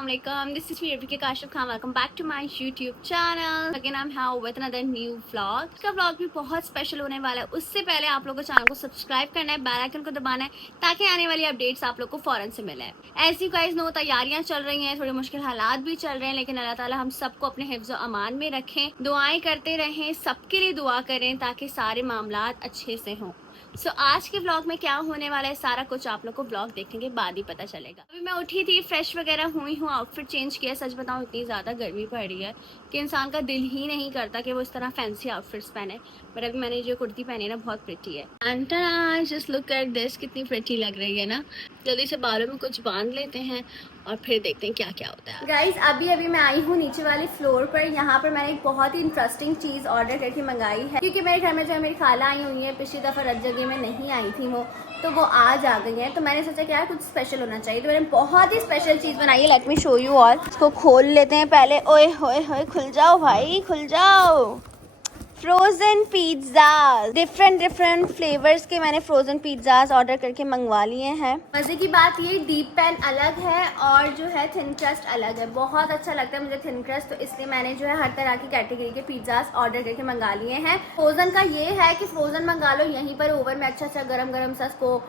Assalamualaikum. This is me Rafika Kashif Khan. Welcome back to my YouTube channel. Again I'm here with another new vlog. इसका vlog भी बहुत special होने वाला है. उससे पहले आप लोगों को चैनल को सब्सक्राइब करना है, बेल आइकन को दबाना है ताकि आने वाली अपडेट्स आप लोग को फौरन से मिले. ऐसी गाइस नो तैयारियां चल रही हैं, थोड़ी मुश्किल हालात भी चल रहे हैं, लेकिन अल्लाह ताला हम सबको अपने हिफ्ज़ और अमान में रखें. दुआएं करते रहें, सबके लिए दुआ करें ताकि सारे मामलात अच्छे से हों. आज के व्लॉग में क्या होने वाला है सारा कुछ आप लोग को व्लॉग देखने के बाद ही पता चलेगा. अभी मैं उठी थी, फ्रेश वगैरह हुई हूँ, आउटफिट चेंज किया. सच बताऊँ इतनी ज़्यादा गर्मी पड़ रही है कि इंसान का दिल ही नहीं करता कि वो इस तरह फैंसी आउटफिट्स पहने. पर अभी मैंने जो कुर्ती पहनी है ना बहुत प्रिटी है. And just look at this, कितनी प्रिटी लग रही है ना. जल्दी से बालों में कुछ बांध लेते हैं और फिर देखते हैं क्या क्या होता है. गाइस अभी मैं आई हूँ नीचे वाले फ्लोर पर. यहाँ पर मैंने एक बहुत ही इंटरेस्टिंग चीज ऑर्डर करके मंगाई है, क्योंकि मेरे घर में जो है मेरी खाला आई हुई है. पिछली दफा रजगी में नहीं आई थी वो, तो वो आज आ गई है. तो मैंने सोचा कि यार कुछ स्पेशल होना चाहिए, तो मैंने बहुत ही स्पेशल चीज बनाई है. Let me show you all. इसको खोल लेते हैं पहले. ओए होए होए, खुल जाओ भाई खुल जाओ. फ्रोजन पिज़्ज़ा, डिफरेंट फ्लेवर्स के मैंने फ्रोजन पिज़्ज़ाज ऑर्डर करके मंगवा लिए हैं. मज़े की बात ये डीप पैन अलग है और जो है थिन क्रस्ट अलग है. बहुत अच्छा लगता है मुझे थिन क्रस्ट, तो इसलिए मैंने जो है हर तरह की कैटेगरी के पिज़्ज़ाज ऑर्डर करके मंगा लिए हैं. फ्रोजन का ये है कि फ्रोजन मंगा लो, यहीं पर ओवन में अच्छा गरम सा इसको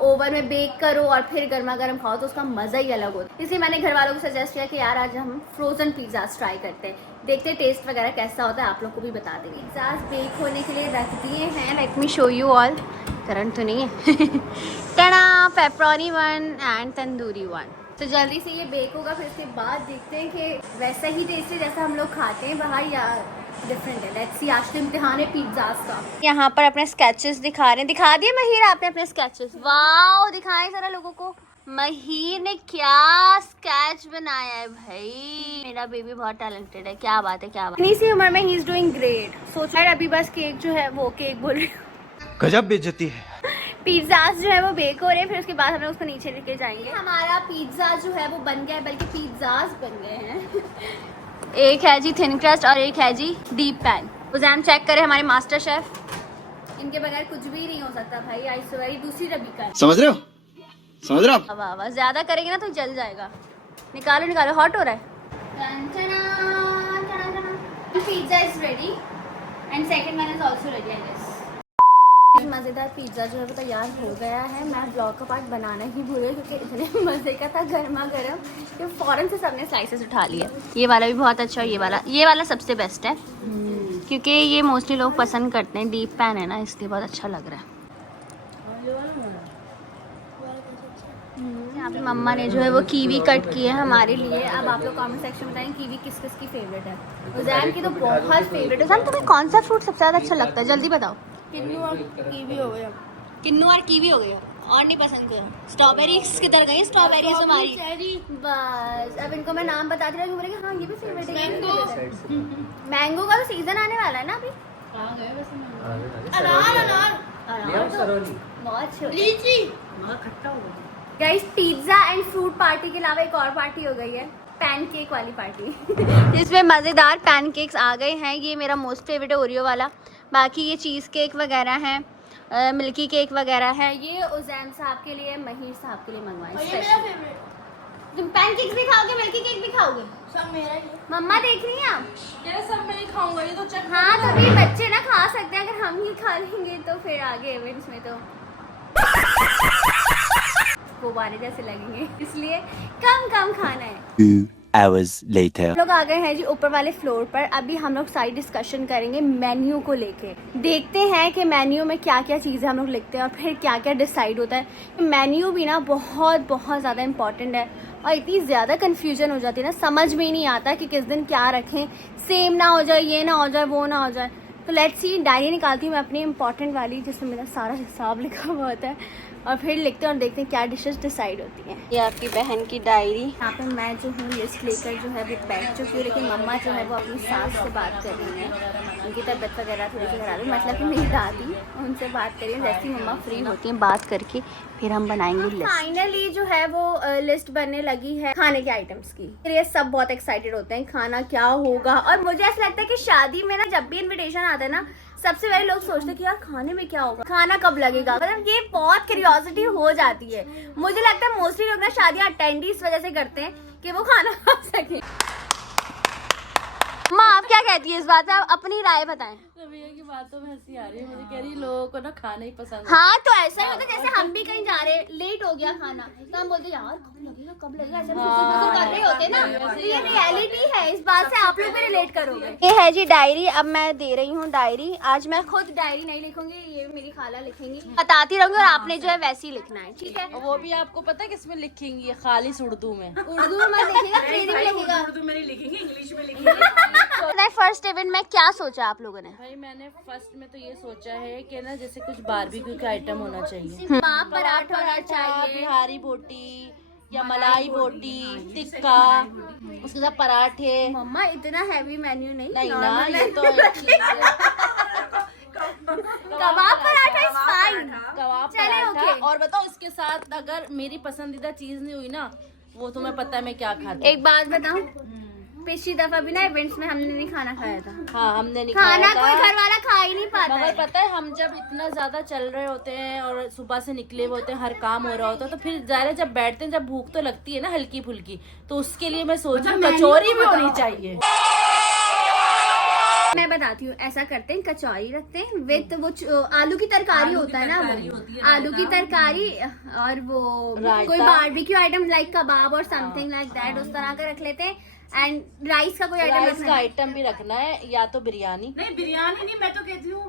ओवन में बेक करो और फिर गर्मा गर्म खाओ, तो उसका मज़ा ही अलग होता है. इसलिए मैंने घर वालों को सजेस्ट किया कि यार आज हम फ्रोजन पिज़्ज़ाज ट्राई करते हैं, देखते टेस्ट वगैरह कैसा होता है, आप लोग को भी बता देंगे. पिज़्ज़ाज बेक होने के लिए रख दिए हैं. Let me show you all. Current तो नहीं है. टना पेपरोनी 1 एंड तंदूरी 1. तो जल्दी से ये बेक होगा, फिर उसके बाद देखते हैं कि वैसा ही टेस्ट है जैसा हम लोग खाते हैं बाहर या डिफरेंट है. Let's see. आज तो इम्तिहान है पिज़्ज़ाज का. यहाँ पर अपने स्केचेस दिखा रहे हैं. दिखा दिए महिर आपने अपने स्केचेस? वाओ, दिखाएं जरा लोगों को. महिर ने क्या स्केच बनाया है भाई. मेरा बेबी बहुत टैलेंटेड है. क्या बात है, क्या बात. इतनी सी उम्र में ही इज डूइंग ग्रेट. सोच यार अभी बस केक जो है वो केक बोल रही हूँ, गजब बेइज्जती है. पिज़्ज़ाज जो है वो बेक हो रहे हैं, फिर उसके बाद हम लोग उसको नीचे लेके जाएंगे. हमारा पिज़्ज़ा जो है वो बन गया है, बल्कि पिज़्ज़ाज बन गए हैं. एक है जी थिन क्रस्ट और एक है जी डीप पैन. उज़ैम चेक करें हमारे मास्टर शेफ. इनके बगैर कुछ भी नहीं हो सकता भाई. आई सवेरी दूसरी रबीका है. समझ रहे हो आप? वाह ज्यादा करेंगे ना तो जल जाएगा. निकालो. हॉट हो रहा है. Pizza is ready and second one is also ready. I guess मज़ेदार पिज़्ज़ा जो है वो तैयार हो गया है. मैं ब्लॉग का पार्ट बनाना ही भूल गई क्योंकि इतने मज़े का था, गर्मा गर्म, कि फ़ौरन से सबने स्लाइसेस उठा लिए. ये वाला भी बहुत अच्छा है. ये वाला सबसे बेस्ट है क्योंकि ये मोस्टली लोग पसंद करते हैं. डीप पैन है ना, इसलिए बहुत अच्छा लग रहा है. यहाँ पे मम्मा ने जो है वो कीवी कट की है हमारे लिए. अब आप लोग कमेंट सेक्शन में बताएं कीवी किस किस की फेवरेट है. उज़ैम की तो बहुत फेवरेट है. उज़ैम तुम्हें कौन सा फ्रूट सबसे ज़्यादा अच्छा लगता है, जल्दी बताओ. किन्नू और कीवी हो गया. और नहीं पसंद कोई. स्ट्रॉबेरीज किधर गई? स्ट्रॉबेरीज हमारी. बस अब इनको मैं नाम बताती रहूँ, बोलेंगे हाँ ये भी फेवरेट है. मैंगो का तो सीजन आने वाला है ना अभी. Guys pizza and fruit party के अलावा एक और पार्टी हो गई है, पैनकेक वाली पार्टी. जिसमें मज़ेदार पैनकेक्स आ गए हैं. ये मेरा मोस्ट फेवरेट है, ओरियो वाला. बाकी ये चीज़ केक वगैरह हैं, मिल्की केक वगैरह है. ये उज़ैम साहब के लिए, महिर साहब के लिए मंगवाए. तुम पैनकेक्स भी खाओगे, मिल्की केक भी खाओगे? सब मेरा ही. मम्मा देख रही हैं आप? सब मैं ही खाऊंगा. ये तो हाँ, तभी बच्चे ना खा सकते हैं. अगर हम ही खा लेंगे तो फिर आगे इवेंट्स में तो गुब्बारे जैसे लगेंगे, इसलिए कम खाना है. 2 hours later. लोग आ गए हैं जी ऊपर वाले फ्लोर पर. अभी हम लोग सारी डिस्कशन करेंगे मेन्यू को लेके. देखते हैं कि मेन्यू में क्या क्या चीज़ें हम लोग लिखते हैं और फिर क्या क्या डिसाइड होता है. मेन्यू भी ना बहुत ज़्यादा इंपॉर्टेंट है और इतनी ज़्यादा कन्फ्यूजन हो जाती है ना, समझ में ही नहीं आता कि किस दिन क्या रखें. सेम ना हो जाए, ये ना हो जाए, वो ना हो जाए. तो लेट्स सी. डायरी निकालती हूँ मैं अपनी इंपॉर्टेंट वाली, जिसमें मेरा सारा हिसाब लिखा हुआ होता है, और फिर लिखते हैं और देखते हैं क्या डिशेस डिसाइड होती हैं. ये आपकी बहन की डायरी. यहाँ पे मैं जो हूँ लिस्ट लेकर जो है वो बैठ चुकी हूँ, लेकिन मम्मा जो है वो अपनी सास से बात कर रही है. उनकी तबीयत वगैरह थोड़ी सी खराब है, मतलब कि मेरी दादी, उनसे बात कर रही है. जैसे ही मम्मा फ्री होती हैं बात करके फिर हम बनाएंगे लिस्ट. फाइनली जो है वो लिस्ट बनने लगी है खाने के आइटम्स की. ये सब बहुत एक्साइटेड होते हैं खाना क्या होगा. और मुझे ऐसा लगता है कि शादी में ना जब भी इन्विटेशन आता है ना, सबसे पहले लोग सोचते हैं कि यार खाने में क्या होगा, खाना कब लगेगा, मतलब ये बहुत क्यूरियोसिटी हो जाती है। मुझे लगता है मोस्टली लोग ना शादियां अटेंड इस वजह से करते हैं कि वो खाना खा सके। माँ आप क्या कहती है इस बात पे, आप अपनी राय बताएं। भैया की बातों में हंसी आ रही है मुझे, कह रही लोगों को ना खाना ही पसंद है। हाँ तो ऐसा ही होता है, जैसे हम भी कहीं जा रहे हैं, लेट हो गया खाना तो हम बोलते यार कब लगेगा ऐसे हम कर रहे होते ना। ये रियलिटी है, इस बात से आप लोग भी रिलेट करोगे। ये है जी डायरी, अब मैं दे रही हूँ डायरी। आज मैं खुद डायरी नहीं लिखूंगी, ये मेरी खाला लिखेंगी, बताती रहूंगी और आपने जो है वैसे ही लिखना है, ठीक है। वो भी आपको पता है किसमें लिखेंगी, खालिस उर्दू में। उर्दू में मत लिखेगा, अंग्रेजी में लिखेगा। उर्दू में नहीं लिखेंगे, इंग्लिश में लिखेंगे। फर्स्ट इवेंट में क्या सोचा आप लोगों ने? भाई मैंने फर्स्ट में तो ये सोचा है कि ना जैसे कुछ बारबेक्यू का आइटम होना चाहिए, पराठा होना चाहिए, बिहारी बोटी या मलाई बोटी, टिक्का, उसके साथ पराठे। मम्मा इतना हैवी मेन्यू नहीं ना ये तो एक चीज है। कबाब पराठा इज फाइन, कबाब चले, पराठा। ओके। और बताओ इसके साथ अगर मेरी पसंदीदा चीज नहीं हुई ना, वो तुम्हें पता है मैं क्या खाती। एक बात बताऊं, पिछली दफा भी ना इवेंट्स में हमने नहीं खाना खाया था। हाँ हमने नहीं खाना खाया कोई था। घर वाला खा ही नहीं पाता मगर है। पता है हम जब इतना ज्यादा चल रहे होते हैं और सुबह से निकले हुए होते हैं, हर काम हो रहा होता है, तो फिर ज़ाहिर जब बैठते हैं, जब भूख तो लगती है ना हल्की फुल्की, तो उसके लिए मैं सोच रही हूँ कचौरी भी होनी चाहिए। मैं बताती हूँ, ऐसा करते हैं, कचौरी रखते हैं विद वो आलू की तरकारी होता है ना, वो आलू की तरकारी और वो कोई बारबेक्यू आइटम लाइक कबाब और समथिंग लाइक दैट, उस तरह का रख लेते हैं। एंड राइस का कोई राइस आइटम का आइटम भी रखना है, या तो बिरयानी। नहीं बिरयानी नहीं, मैं तो कहती हूँ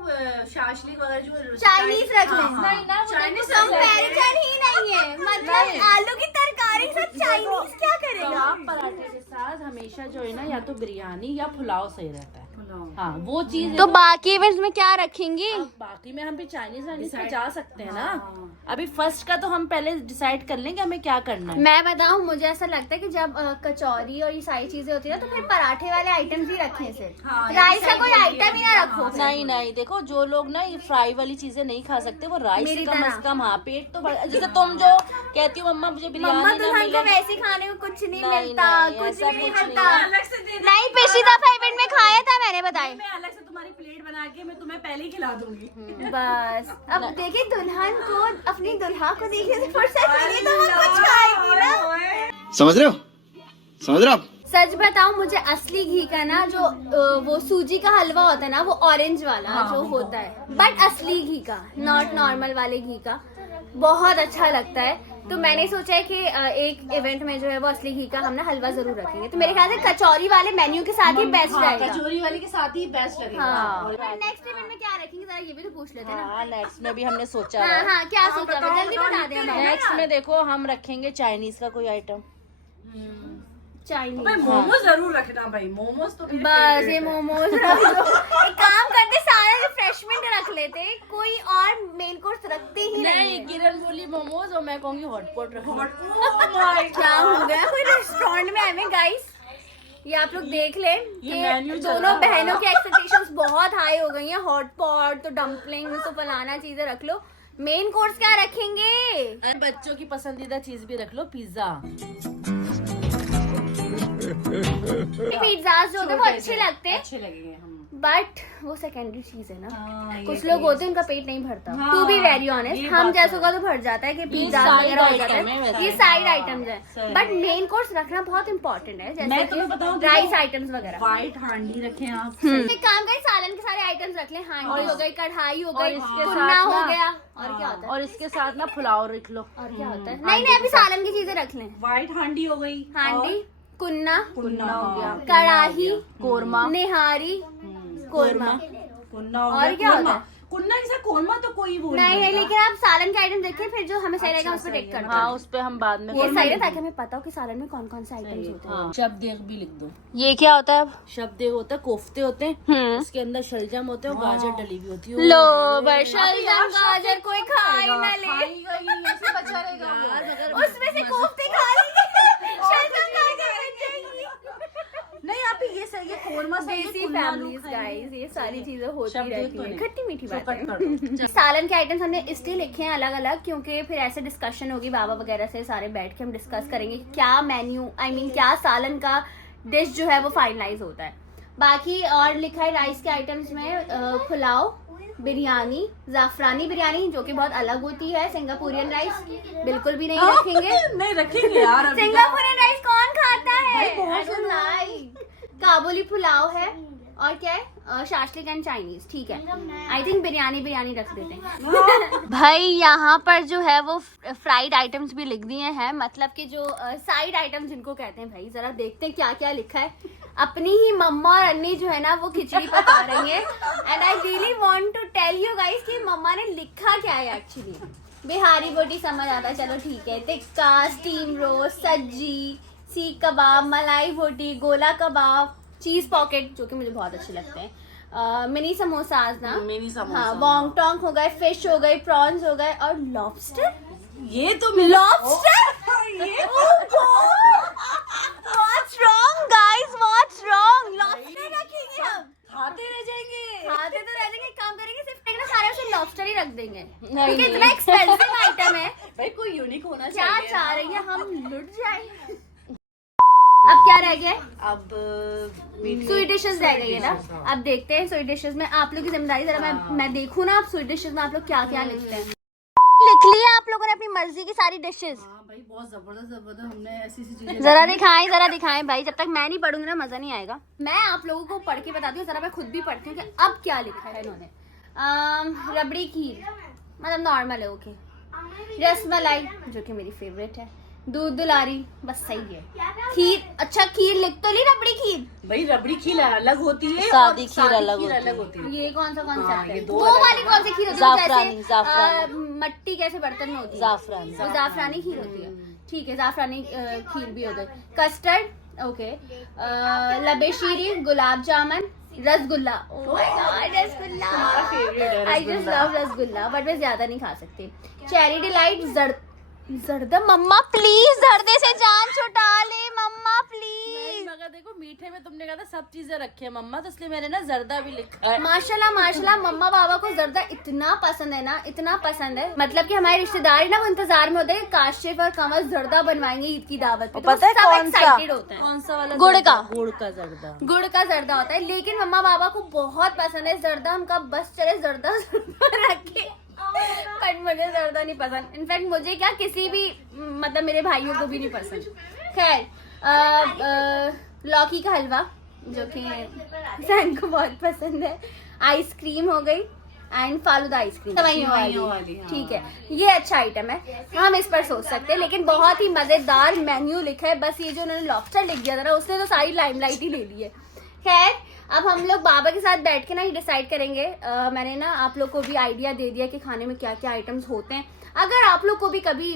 शाशली वगैरह जो चाइनीज रख लें। नहीं ना, वो चाइनीज कंपैरिजन ही नहीं है, मतलब आलू की तरकारी से चाइनीज क्या करेगा। कबाब पराठे के साथ हमेशा जो है ना, या तो बिरयानी या पुलाव सही रहता है। हाँ वो चीज। तो बाकी इवेंट्स में क्या रखेंगी? बाकी में हम भी चाइनीज वाइनीज में जा सकते हैं ना। अभी फर्स्ट का तो हम पहले डिसाइड कर लेंगे हमें क्या करना है। मैं बताऊं, मुझे ऐसा लगता है कि जब कचौरी और ये सारी चीजें होती है ना, तो फिर पराठे वाले आइटम्स ही रखें सिर्फ, राइस का कोई आइटम ही ना रखो। नहीं नहीं, देखो जो लोग ना ये फ्राई वाली चीजें नहीं खा सकते, वो राइस मेरी कम तरह। से कम, हाँ पेट तो जैसे तुम जो कहती हो मम्मा मुझे मम्मा बिरयानी ना दुल्हन को मिले। वैसे खाने को कुछ नहीं नहीं, मिलता, नहीं, कुछ ऐसा भी नहीं कुछ नहीं मिलता। है। अलग से दे दे। नहीं, पिछली दफा इवेंट में खाया था मैंने, बताई। मैं अलग से तुम्हारी प्लेट बना के मैं तुम्हें पहले ही खिला दूंगी। बस अब देखिए, दुल्हन को अपनी दुल्हा को देखने से फुर्सत मिली तो वो कुछ खाएगी ना। समझ रहे हो, समझ रहे हो आप? सच बताऊं, मुझे असली घी का ना जो वो सूजी का हलवा होता है ना, वो ऑरेंज वाला जो होता है, बट असली घी का, नॉट नॉर्मल वाले घी का, बहुत अच्छा लगता है। तो मैंने सोचा है कि एक इवेंट में जो है वो असली घी का हम ना हलवा जरूर रखेंगे। तो मेरे ख्याल से कचौरी वाले मेन्यू के साथ ही बेस्ट रहेगा। कचौरी वाली के साथ ही बेस्ट लगेगा। हाँ, नेक्स्ट इवेंट में क्या रखेंगे जरा ये भी तो पूछ लेते हैं ना। हाँ नेक्स्ट में भी हमने सोचा हाँ है। हाँ, क्या सोचा है? जल्दी बता दें हमें। नेक्स्ट में देखो हम रखेंगे चाइनीज का कोई आइटम। चाइनीज, भाई मोमोज जरूर रखना भाई, मोमोज तो मेरे बस favorite ये है। मोमोज रख दो। एक काम करते, सारा रिफ्रेशमेंट रख लेते, कोई और मेन कोर्स रखते ही नहीं नहीं, है। किरण बोली मोमोज और मैं कहूँगी हॉटपॉट रखो। Oh my क्या हो गया, कोई रेस्टोरेंट में आए गाइस? ये आप लोग देख लें कि मेन्यू चल दोनों रहा है बहनों की एक्सपेक्टेशंस बहुत हाई हो गई हैं। हॉट पॉट तो डम्पलिंग तो फलाना चीजें रख लो, मेन कोर्स क्या रखेंगे? बच्चों की पसंदीदा चीज भी रख लो, पिज्जा। पिज्जा जो होते हैं वो अच्छे लगते हैं, अच्छे लगेंगे हम। बट वो सेकेंडरी चीज है ना। ये कुछ लोग होते हैं उनका पेट नहीं भरता। हाँ, टू बी वेरी ऑनेस्ट, ये हम बात जैसों का तो भर जाता है कि पिज्जा side वगैरह हो item जाता है है, वैसे। ये साइड आइटम्स है, सही। बट मेन कोर्स रखना बहुत इंपॉर्टेंट है, जैसे मैं तुम्हें बताऊं, कि राइस आइटम्स वगैरह। व्हाइट हांडी रखें आप। एक काम करें, सालन के सारे आइटम्स रख लें, हांडी हो गई, कढ़ाई हो गई, इसके कुन्ना साथ हो ना- गया, और क्या होता है? और इसके साथ ना पुलाव रख लो। और क्या होता है? नहीं नहीं, अभी सालन की चीजें रख लें। व्हाइट हांडी हो गई, हांडी, कुन्ना, कुन्ना हो गया, कड़ाही, कोरमा, निहारी, कोरमा। कुन्ना हो और गया, क्या होता कोरमा। है? कुन्ना के साथ कोरमा तो कोई वो नहीं नहीं, लेकिन आप सालन के आइटम देखिए, फिर जो हमें सही रहेगा उस पर टेक कर हाँ उस पे हम बाद में ये सही है, ताकि हमें पता हो कि सालन में कौन कौन से आइटम्स होते हैं। हाँ शब्द भी लिख दो। ये क्या होता है अब? शब्द होता है, कोफ्ते होते हैं, उसके अंदर शलजम होते हैं और गाजर डली हुई होती है। लो शलजम गाजर कोई खा ही ना ले, बचा रहेगा। उसमें से कोफ्ते खा लेंगे, शलजम गाजर बच जाएगी। नहीं आप ये सही है, कोरमा सही है, देसी कुन्ना लोग फैमिलीज खाएंगे। गाइस, ये सारी चीजें होती शब्द रहती तो हैं, नहीं। खट्टी मीठी चौपट बातें। कर दो। सालन के आइटम्स हमने इसलिए लिखे हैं अलग अलग, क्योंकि फिर ऐसे डिस्कशन होगी बाबा वगैरह से, सारे बैठ के हम डिस्कस करेंगे कि क्या मेन्यू, आई मीन क्या सालन का डिश जो है वो फाइनलाइज होता है। बाकी और लिखा है राइस के आइटम्स में पुलाव, बिरयानी, जाफरानी बिरयानी जो कि बहुत अलग होती है। सिंगापुरियन राइस बिल्कुल भी नहीं रखेंगे। नहीं रखेंगे यार अभी। सिंगापुरियन राइस कौन खाता है? भाई, बहुत I don't like। काबुली पुलाव है और क्या है, शाशलिक एंड चाइनीज। ठीक है, आई थिंक बिरयानी रख देते हैं। भाई यहाँ पर जो है वो फ्राइड आइटम्स भी लिख दिए हैं, मतलब कि जो साइड आइटम्स जिनको कहते हैं। भाई जरा देखते हैं क्या क्या लिखा है। अपनी ही मम्मा और अन्नी जो है ना वो खिचड़ी पका रही है, and I really want to tell you guys कि मम्मा ने लिखा क्या है एक्चुअली। बिहारी बोटी समझ आता है, चलो ठीक है। टिक्का, स्टीम रोस्ट, सज्जी, सीख कबाब, मलाई बोटी, गोला कबाब, चीज पॉकेट जो कि मुझे बहुत अच्छे लगते हैं, मिनी समोसाज ना, मिनी समोसा। हाँ, वोंगटोंग हो गए, फिश हो गई, प्रॉन्स हो गए और लॉबस्टर। ये तो लॉबस्टर, ये what's wrong guys, what's wrong? Lobster रखेंगे हम, खाते रह जाएंगे। खाते तो रह जाएंगे। काम करेंगे सिर्फ ना सारे उसे लॉबस्टर ही रख देंगे क्योंकि इतना एक्सपेंसिव आइटम है। भाई कोई यूनिक होना क्या चाहिए। चाह रही है, हम लुट जाए। अब क्या रह गया? अब स्वीट डिशेस रह गई है ना। अब देखते हैं स्वीट डिशेस में आप लोग की जिम्मेदारी, जरा मैं देखूँ ना आप स्वीट डिशेस में आप लोग क्या क्या लिखते हैं। लिख लिया आप लोगों ने अपनी मर्जी की सारी डिशेस? हाँ भाई बहुत जबरदस्त हमने ऐसी चीजें। जरा दिखाएं भाई, जब तक मैं नहीं पढ़ूंगी ना मजा नहीं आएगा। मैं आप लोगों को पढ़ के बताती हूँ, जरा मैं खुद भी पढ़ती हूँ कि अब क्या लिखा है इन्होंने। रबड़ी खीर मतलब नॉर्मल है, ओके। रसमलाई जो कि मेरी फेवरेट है, दूध दुलारी बस सही है। खीर, अच्छा खीर लिख तो ली, रबड़ी खीर। भाई रबड़ी खीर अलग होती है, सादी खीर सादी अलग होती है। ये कौन सा कॉन्सेप्ट है? ये वो दो अलग वाली कौन सी खीर होती है? जाफरानी, जैसे, जाफरानी। मट्टी कैसे बर्तन में होती है? जाफरानी। वो जाफरानी खीर होती है, ठीक है। जाफरानी खीर भी होती है। कस्टर्ड ओके, लबेशीरी, gulab jamun, rasgulla. Oh my god, rasgulla, I just love rasgulla, but मैं ज्यादा नहीं खा सकती। चेरी डिलाइट, जर्दा। मम्मा प्लीज जर्दे से जान छुटा ले, मम्मा प्लीज। मगर देखो मीठे में तुमने कहा था सब चीजें रखी है मम्मा, तो इसलिए मैंने ना जर्दा भी लिखा है। माशाल्लाह माशाल्लाह, मम्मा बाबा को जर्दा इतना पसंद है ना, इतना पसंद है, मतलब कि हमारे रिश्तेदार ना वो इंतजार में होते हैं काशिफ और कमल जर्दा बनवाएंगे ईद की दावत पे। पता है कौन सा? एक्साइटेड होते हैं। कौन सा वाला? गुड़ का। गुड़ का जर्दा। गुड़ का जर्दा होता है, लेकिन मम्मा बाबा को बहुत पसंद है जर्दा। हम कब बस चले जर्दा रखे, बट मुझे जर्दा नहीं पसंद। इनफैक्ट मुझे क्या, किसी भी मतलब मेरे भाइयों को भी नहीं पसंद। खैर, लौकी का हलवा जो कि सैन को बहुत पसंद है। आइसक्रीम हो गई एंड फालूदा आइसक्रीम सेवइयों वाली, हाँ। ठीक है, ये अच्छा आइटम है, हम इस पर सोच सकते हैं। लेकिन बहुत ही मजेदार मेन्यू लिखा है, बस ये जो उन्होंने लॉबस्टर लिख दिया था ना उसने तो सारी लाइमलाइट ही ले ली है। खैर, अब हम लोग बाबा के साथ बैठ के ना ही डिसाइड करेंगे। मैंने ना आप लोग को भी आइडिया दे दिया कि खाने में क्या क्या आइटम्स होते हैं। अगर आप लोग को भी कभी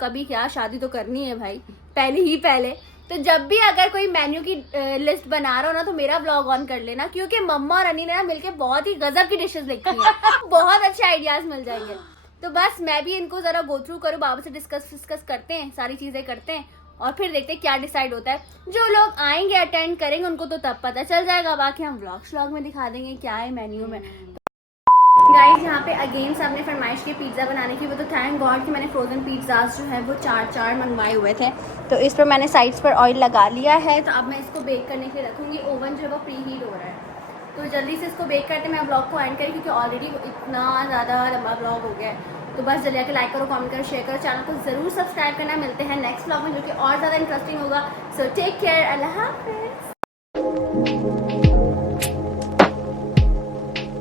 कभी क्या शादी तो करनी है भाई, पहले तो जब भी अगर कोई मेन्यू की लिस्ट बना रहा हो ना तो मेरा व्लॉग ऑन कर लेना, क्योंकि मम्मा और अनी ने ना मिलके बहुत ही गजब की डिशेस लिखी हैं। बहुत अच्छे आइडियाज मिल जाएंगे। तो बस मैं भी इनको जरा गो थ्रू करूँ, बाबा से डिस्कस करते हैं, सारी चीजें करते हैं और फिर देखते हैं क्या डिसाइड होता है। जो लोग आएंगे अटेंड करेंगे उनको तो तब पता चल जाएगा, बाकी हम व्लॉग में दिखा देंगे क्या है मेन्यू में। गाइस, यहाँ पे अगेन सबने फरमाइश की पिज्ज़ा बनाने की, वो तो थैंक गॉड कि मैंने फ्रोजन पिज्ज़ाज जो है वो 4 मंगवाए हुए थे। तो इस पर मैंने साइड्स पर ऑयल लगा लिया है। तो अब मैं इसको बेक करने के लिए रखूँगी। ओवन जो है वो प्री हीट हो रहा है, तो जल्दी से इसको बेक करते मैं ब्लॉग को एंड करें, क्योंकि ऑलरेडी इतना ज़्यादा लंबा ब्लॉग हो गया है। तो बस जल्दी आके लाइक करो, कमेंट करो, शेयर करो, चैनल को ज़रूर सब्सक्राइब करना। मिलते हैं नेक्स्ट ब्लॉग में जो कि और ज़्यादा इंटरेस्टिंग होगा। सो टेक केयर, अल्लाह हाफिज़।